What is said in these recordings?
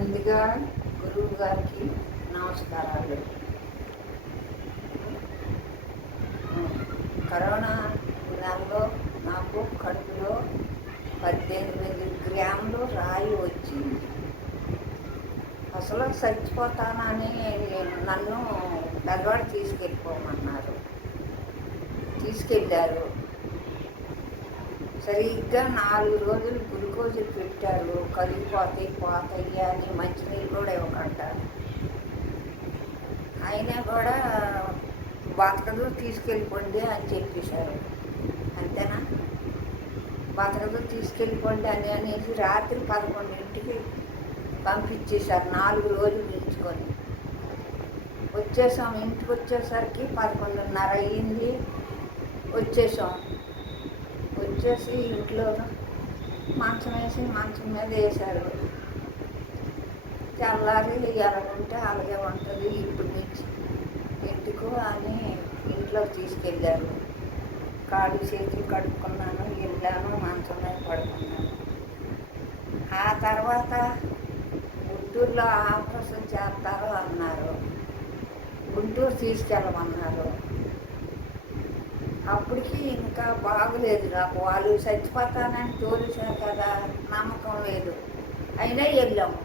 ముందుగా గురువు గారికి నమస్కారాలు. కరోనా నెలలో నాకు కడుపులో 18 గ్రాములు రాయి వచ్చింది. అసలు చచ్చిపోతానని నన్ను పెద్దవాడు తీసుకెళ్ళిపోమన్నారు. తీసుకెళ్ళారు. సరిగ్గా 4 రోజులు గ్లూకోజులు పెట్టారు. పోతాయి అని మంచినీళ్ళు కూడా ఇవ్వకంట. అయినా కూడా బతకదు, తీసుకెళ్ళిపోండి అని చెప్పేశారు. అంతేనా? బతకదు, తీసుకెళ్ళిపోండి అనేసి రాత్రి 11ంటికి పంపించేశారు. 4 రోజులు నిలుచుకొని వచ్చేసాం. ఇంటికి వచ్చేసరికి 11:30 అయ్యింది. వచ్చేసాం. వచ్చేసి ఇంట్లో మంచం వేసి మంచం మీద వేశారు. తెల్లారి ఎలాగుంటే అలాగే ఉంటుంది, ఇప్పుడు నుంచి ఎందుకు అని ఇంట్లో తీసుకెళ్ళారు. కాళ్ళు చేతులు కడుక్కున్నాను, వెళ్ళాను, మంచం మీద పడుకున్నాను. ఆ తర్వాత గుంటూరులో ఆపరేషన్ చేస్తారు అన్నారు. గుంటూరు తీసుకెళ్ళమన్నారు. అప్పటికి ఇంకా బాగలేదు నాకు. వాళ్ళు చచ్చిపోతానని తోలిసారు కదా, నమ్మకం లేదు. అయినా వెళ్ళాము.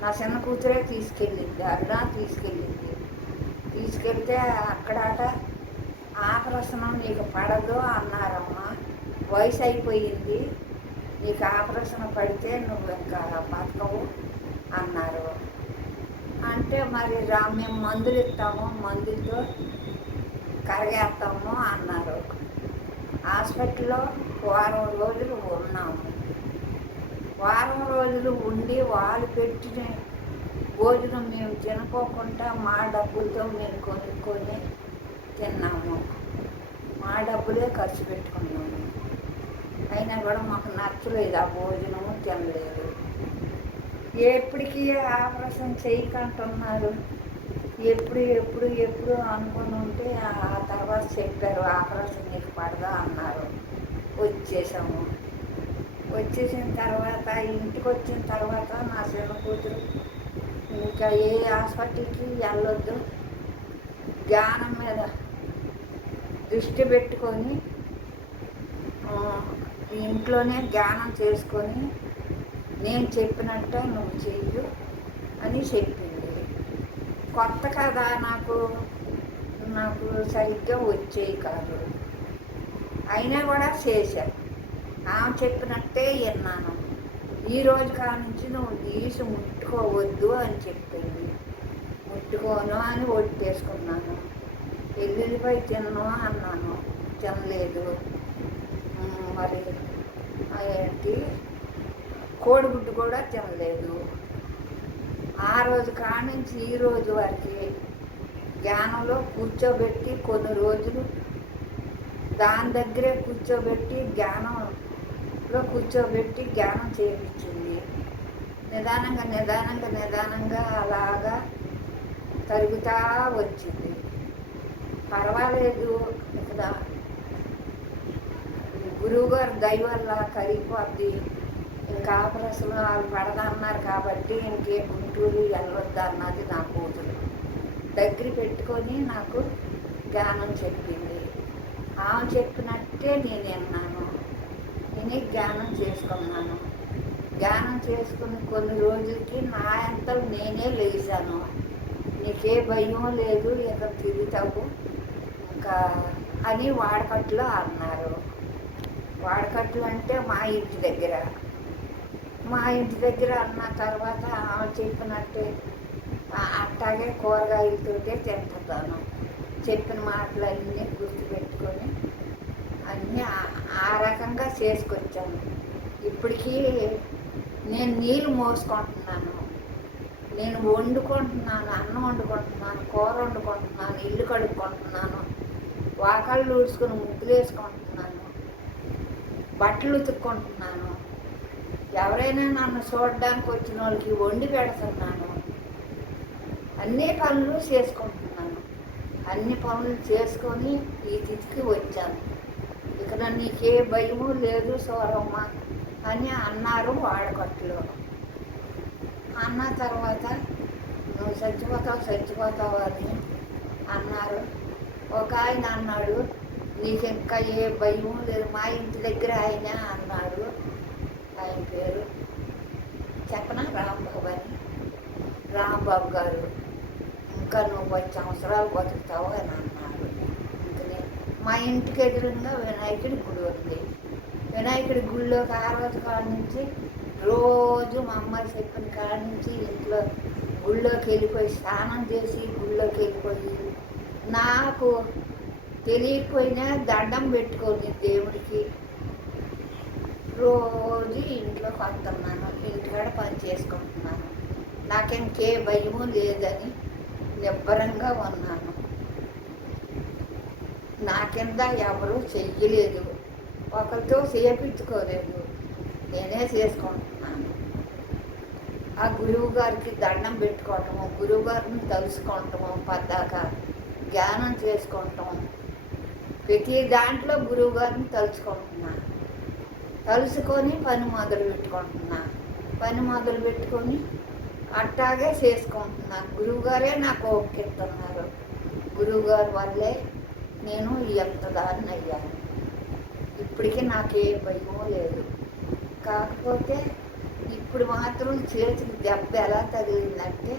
నా చిన్న కూతురే తీసుకెళ్ళింది. అలా తీసుకెళ్తే అక్కడాట ఆపరేషన్ నీకు పడదు అన్నారమ్మా. వయసు అయిపోయింది, నీకు ఆపరేషన్ పడితే నువ్వు ఇంకా బతకవు అన్నారు. అంటే మరి మేము మందులు ఇస్తాము, మందులతో కరిగేస్తాము అన్నారు. హాస్పిటల్లో వారం రోజులు ఉన్నాము. వారం రోజులు ఉండి వాళ్ళు పెట్టిన భోజనం మేము తినకోకుండా మా డబ్బులతో మేము కొనుక్కొని తిన్నాము. మా డబ్బులే ఖర్చు పెట్టుకున్నాము. అయినా కూడా మాకు నచ్చలేదు, ఆ భోజనము తినలేదు. ఎప్పటికీ ఆపరేషన్ చేయకంటున్నారు. ఎప్పుడు అనుకుని ఉంటే ఆ తర్వాత చెప్పారు ఆపరేషన్ నీకు పడదా అన్నారు. వచ్చేసాము. వచ్చేసిన తర్వాత ఇంటికి వచ్చిన తర్వాత నా చిన్న కూతురు ఇంకా ఏ హాస్పిటల్కి వెళ్ళొద్దు, జ్ఞానం మీద దృష్టి పెట్టుకొని ఇంట్లోనే ధ్యానం చేసుకొని నేను చెప్పినట్టే నువ్వు చెయ్యు అని చెప్పింది. కొత్త కదా నాకు సరిగ్గా వచ్చేవి కాదు. అయినా కూడా చేశాను. ఆమె చెప్పినట్టే విన్నాను. ఈ రోజు కానుంచి నువ్వు తీసి ముట్టుకోవద్దు అని చెప్పింది. ముట్టుకోను అని ఒట్టేసుకున్నాను. ఎల్లుల్లిపై తినను అన్నాను, తినలేదు. మరి ఏంటి కోడిగుడ్డు కూడా తినలేదు. ఆ రోజు కానుంచి ఈ రోజు వరకు ధ్యానంలో కూర్చోబెట్టి కొన్ని రోజులు దాని దగ్గరే కూర్చోబెట్టి ధ్యానం చేయించింది. నిదానంగా అలాగా తరుగుతా వచ్చింది. పర్వాలేదు, ఇక్కడ గురువుగారు దయ వల్ల కరిగిపోద్ది, ఇంకా ఆపరేషన్ వాళ్ళు పడదన్నారు కాబట్టి ఇంకే గుంటూరు వెళ్ళొద్దు అన్నది నా కూతురు. దగ్గర పెట్టుకొని నాకు జ్ఞానం చెప్పింది. ఆమె చెప్పినట్టే నేను విన్నాను. నేను జ్ఞానం చేసుకున్నాను. జ్ఞానం చేసుకుని కొన్ని రోజులకి నా అంతలు నేనే లేచాను. నీకే భయం లేదు, ఇక తిరుగుతావు ఇంకా అని వాడకట్లో అన్నారు. వాడకట్లు అంటే మా ఇంటి దగ్గర అన్న తర్వాత ఆమె చెప్పినట్టే అట్టాగే కూరగాయలతోటే తింటున్నాను. చెప్పిన మాటలన్నీ గుర్తుపెట్టుకొని అన్నీ ఆ రకంగా చేసుకొచ్చాను. ఇప్పటికీ నేను నీళ్ళు మోసుకుంటున్నాను, నేను వండుకుంటున్నాను, అన్నం వండుకుంటున్నాను, కూర వండుకుంటున్నాను, ఇల్లు కడుక్కుంటున్నాను, వాకాళ్ళు ఊడ్చుకొని ముగ్గులు వేసుకుంటున్నాను, బట్టలు ఉతుక్కుంటున్నాను. ఎవరైనా నన్ను చూడడానికి వచ్చిన వాళ్ళకి వండి పెడుతున్నాను. అన్ని పనులు చేసుకుంటున్నాను. అన్ని పనులు చేసుకొని ఈ తిథికి వచ్చాను. ఇక్కడ నీకే భయము లేదు సోరమ్మ అని అన్నారు వాడకట్లో. అన్న తర్వాత నువ్వు చచ్చిపోతావు అని అన్నారు. ఒక ఆయన అన్నాడు, నీకు ఇంకా ఏ భయం లేదు, మా ఇంటి దగ్గర ఆయన అన్నాడు. ఆయన పేరు చెప్పనా, రాంబాబు గారు. ఇంకా నువ్వు 10 సంవత్సరాలు బతుకుతావు అని అన్నాడు. ఇంకనే మా ఇంటికి ఎదురుగా వినాయకుడి గుడి ఉంది. వినాయకుడి గుడిలోకి ఆ రోజు కాడ నుంచి రోజు మా అమ్మాయి చెప్పిన కాడ నుంచి ఇంట్లో గుళ్ళోకి వెళ్ళిపోయి స్నానం చేసి గుళ్ళోకి వెళ్ళిపోయి నాకు తెలియకపోయినా దండం పెట్టుకొని దేవుడికి రోజు ఇంట్లోకి వస్తున్నాను, ఇంటికాడ పని చేసుకుంటున్నాను. నాకు ఇంకే భయము లేదని నిబ్బరంగా ఉన్నాను. నా కింద ఎవరూ చెయ్యలేదు, ఒకరితో చేపించుకోలేదు, నేనే చేసుకుంటున్నాను. ఆ గురువు గారికి దండం పెట్టుకోవటము, గురువు గారిని తలుసుకోవటము, పద్దాక ధ్యానం చేసుకోవటం, ప్రతి దాంట్లో గురువు గారిని తలుచుకుంటున్నాను. తలుసుకొని పని మొదలు పెట్టుకొని అట్టాగే చేసుకుంటున్నా. గురువుగారే నాకు ఒప్పిస్తున్నారు. గురువుగారి వల్లే నేను ఎంత దాన్ని అయ్యాను. ఇప్పటికీ నాకే భయం లేదు. కాకపోతే ఇప్పుడు మాత్రం చేతికి దెబ్బ ఎలా తగిలిందంటే,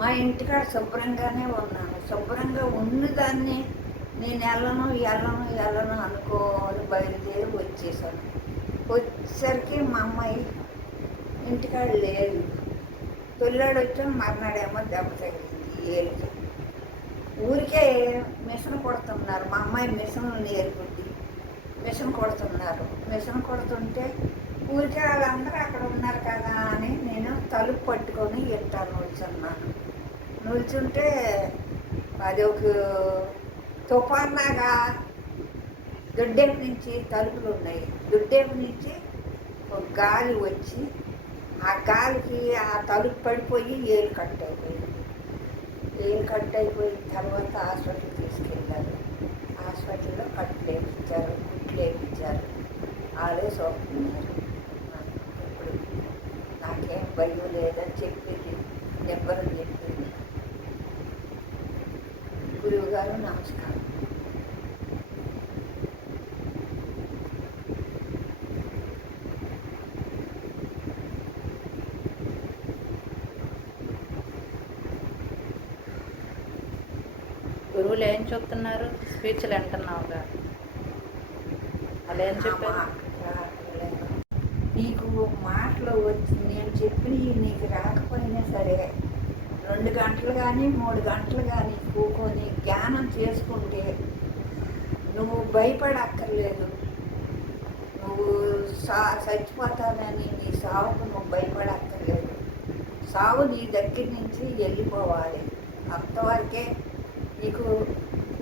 మా ఇంటికాడ శుభ్రంగానే ఉన్నాను. శుభ్రంగా ఉన్నదాన్ని నేను వెళ్ళను అనుకోని బయలుదేరి వచ్చేసాను. వచ్చేసరికి మా అమ్మాయి ఇంటికాడ లేదు. పిల్లాడు వచ్చి మర్నాడేమో దెబ్బ తగిలింది ఏలికి. ఊరికే మిషన్ కొడుతున్నారు. మా అమ్మాయి మిషన్ నేర్పుద్ది, మిషన్ కొడుతున్నారు. మిషన్ కొడుతుంటే ఊరికే వాళ్ళందరూ అక్కడ ఉన్నారు కదా అని నేను తలుపు పట్టుకొని ఇట్టా నిల్చున్నాను. నిల్చుంటే అది ఒక తుఫాన్లాగా దొడ్డేపు నుంచి తలుపులు ఉన్నాయి. దొడ్డేపు నుంచి ఒక గాలి వచ్చి ఆ గాలికి ఆ తలుపు పడిపోయి ఏలు కట్ అయిపోయింది. ఏలు కట్ అయిపోయిన తర్వాత హాస్పిటల్ తీసుకెళ్ళారు. హాస్పిటల్లో కుట్లు వేయించారు. వాళ్ళే చూస్తున్నారు. ఇప్పుడు నాకేం భయం లేదని చెప్పింది, నిబ్బరం చెప్పింది. గురువుగారు నమస్కారం. గురువులు ఏం చెప్తున్నారు? స్పీచ్లు వింటున్నావుగా, వాళ్ళు ఏం చెప్పారు? నీకు మాటలు వచ్చి నేను చెప్పినవి నీకు రాకపోయినా సరే 2 గంటలు కానీ 3 గంటలు కానీ కూకొని ధ్యానం చేసుకుంటే నువ్వు భయపడక్కర్లేదు. నువ్వు చచ్చిపోతానని నీ సావుకు నువ్వు భయపడక్కర్లేదు. సావు నీ దగ్గర నుంచి వెళ్ళిపోవాలి. అంతవరకే నీకు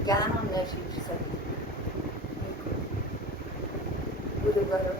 జ్ఞానం నేర్పిస్తుంది. నీకు గురుగారు